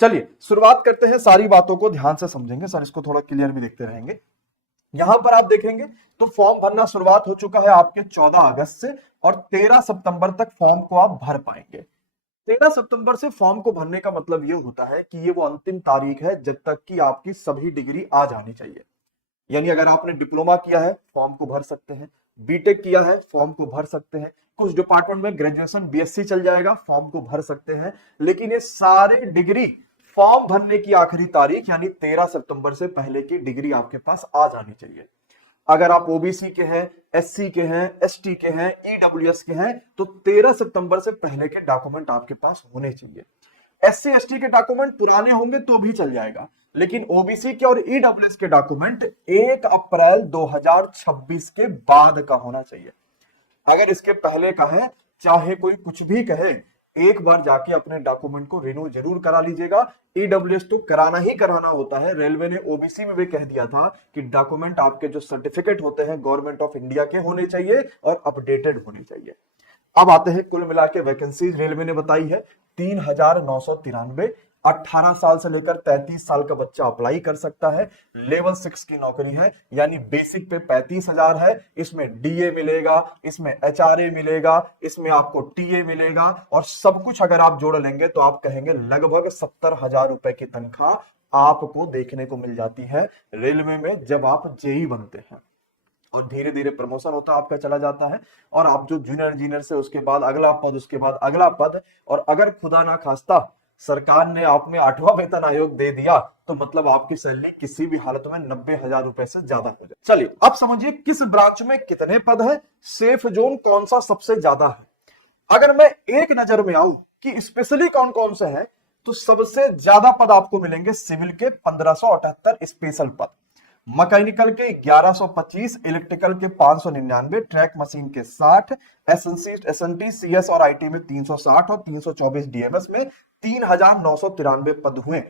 चलिए शुरुआत करते हैं, सारी बातों को ध्यान से समझेंगे सर, इसको थोड़ा क्लियर भी देखते रहेंगे। यहां पर आप देखेंगे तो फॉर्म भरना शुरुआत हो चुका है आपके 14 अगस्त से और 13 सितंबर तक फॉर्म को आप भर पाएंगे। 13 सितंबर से फॉर्म को भरने का मतलब ये होता है कि ये वो अंतिम तारीख है जब तक कि आपकी सभी डिग्री आ जानी चाहिए। यानी अगर आपने डिप्लोमा किया है फॉर्म को भर सकते हैं, बीटेक किया है फॉर्म को भर सकते हैं, कुछ डिपार्टमेंट में ग्रेजुएशन बीएससी चल जाएगा फॉर्म को भर सकते हैं, लेकिन ये सारे डिग्री फॉर्म भरने की आखिरी तारीख यानी 13 सितंबर से पहले की डिग्री आपके पास आ जानी चाहिए। अगर आप ओबीसी के हैं, एससी के हैं, एसटी के हैं, ईडब्ल्यूएस के हैं तो 13 सितंबर से पहले के डॉक्यूमेंट आपके पास होने चाहिए। एससी एसटी के डॉक्यूमेंट पुराने होंगे तो भी चल जाएगा, लेकिन ओबीसी के और ईडब्ल्यूएस के डॉक्यूमेंट 1 अप्रैल 2026 के बाद का होना चाहिए। अगर इसके पहले का है, चाहे कोई कुछ भी कहे, एक बार जाके अपने डॉक्यूमेंट को रिन्यू जरूर करा लीजिएगा। ईडब्ल्यूएस तो कराना ही कराना होता है, रेलवे ने ओबीसी में भी कह दिया था कि डॉक्यूमेंट आपके जो सर्टिफिकेट होते हैं गवर्नमेंट ऑफ इंडिया के होने चाहिए और अपडेटेड होने चाहिए। अब आते हैं कुल मिला के वैकेंसी रेलवे ने बताई है 3,993। 18 साल से लेकर 33 साल का बच्चा अप्लाई कर सकता है। लेवल 6 की नौकरी है, यानी बेसिक पे 35,000 है, इसमें डीए मिलेगा, इसमें एचआरए मिलेगा, इसमें आपको टीए मिलेगा और सब कुछ अगर आप जोड़ लेंगे तो आप कहेंगे लगभग 70,000 रुपए की तनख्वाह आपको देखने को मिल जाती है रेलवे में जब आप जेई बनते हैं। और धीरे धीरे प्रमोशन होता आपका चला जाता है और आप जो जूनियर इंजीनियर से उसके बाद अगला पद, उसके बाद अगला पद, और अगर खुदा ना खास्ता सरकार ने आप में 8वां वेतन आयोग दे दिया तो मतलब आपकी सैलरी किसी भी हालत में 90,000 रुपए से ज्यादा हो जाए। चलिए अब समझिए किस ब्रांच में कितने पद है, सेफ जोन कौन सा सबसे ज्यादा है। अगर मैं एक नजर में आऊं कि स्पेशली कौन कौन से हैं तो सबसे ज्यादा पद आपको मिलेंगे सिविल के 1578 स्पेशल पद, मैकेनिकल के 1125, इलेक्ट्रिकल के 599, ट्रैक मशीन के 60, एसएनटी सीएस और आईटी में 360 और 324 डीएमएस में 3,993 पद हुए।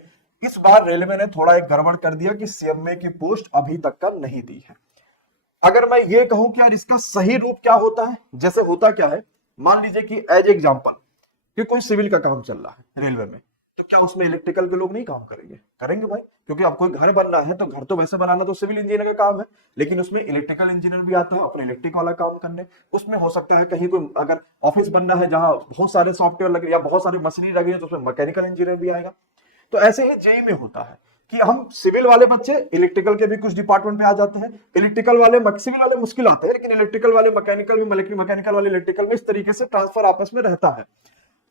इस बार रेलवे ने थोड़ा एक गड़बड़ कर दिया कि सीएमए की पोस्ट अभी तक का नहीं दी है। अगर मैं ये कहूं कि यार इसका सही रूप क्या होता है, जैसे होता क्या है, मान लीजिए कि एज एग्जांपल कि कोई सिविल का काम चल रहा है रेलवे में, तो क्या उसमें इलेक्ट्रिकल के लोग नहीं काम करेंगे? करेंगे भाई, क्योंकि अब कोई घर बन रहा है तो घर तो वैसे बनाना तो सिविल इंजीनियर का काम है, लेकिन उसमें इलेक्ट्रिकल इंजीनियर भी आता है अपने इलेक्ट्रिक वाला काम करने। उसमें हो सकता है कहीं कोई अगर ऑफिस बनना है जहां बहुत सारे सॉफ्टवेयर लगे या बहुत सारी मशीनरी लगी है तो उसमें मैकेनिकल इंजीनियर भी आएगा। तो ऐसे ही जेई में होता है कि हम सिविल वाले बच्चे इलेक्ट्रिकल के भी कुछ डिपार्टमेंट में आ जाते हैं, इलेक्ट्रिकल वाले सिविल वाले मुश्किल आते हैं, लेकिन इलेक्ट्रिकल वाले मैकेनिकल में, मैकेनिकल वाले इलेक्ट्रिकल में, इस तरीके से ट्रांसफर आपस में रहता है।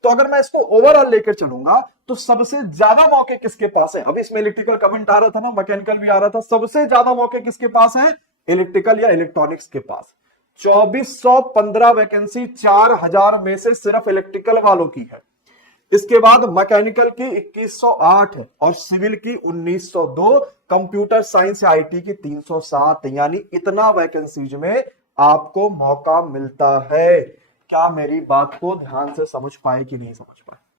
तो अगर मैं इसको ओवरऑल लेकर चलूंगा तो सबसे ज्यादा मौके किसके पास है? अभी इसमें इलेक्ट्रिकल कमेंट आ रहा था ना, मैकेनिकल भी आ रहा था, सबसे ज्यादा मौके किसके पास है? इलेक्ट्रिकल या इलेक्ट्रॉनिक्स के पास। 2415 वैकेंसी 4000 में से सिर्फ इलेक्ट्रिकल वालों की है। इसके बाद मैकेनिकल की 2108 है और सिविल की 1902, कंप्यूटर साइंस या आईटी की 307, यानी इतना वैकेंसीज में आपको मौका मिलता है। क्या मेरी बात को ध्यान से समझ पाए कि नहीं समझ पाए?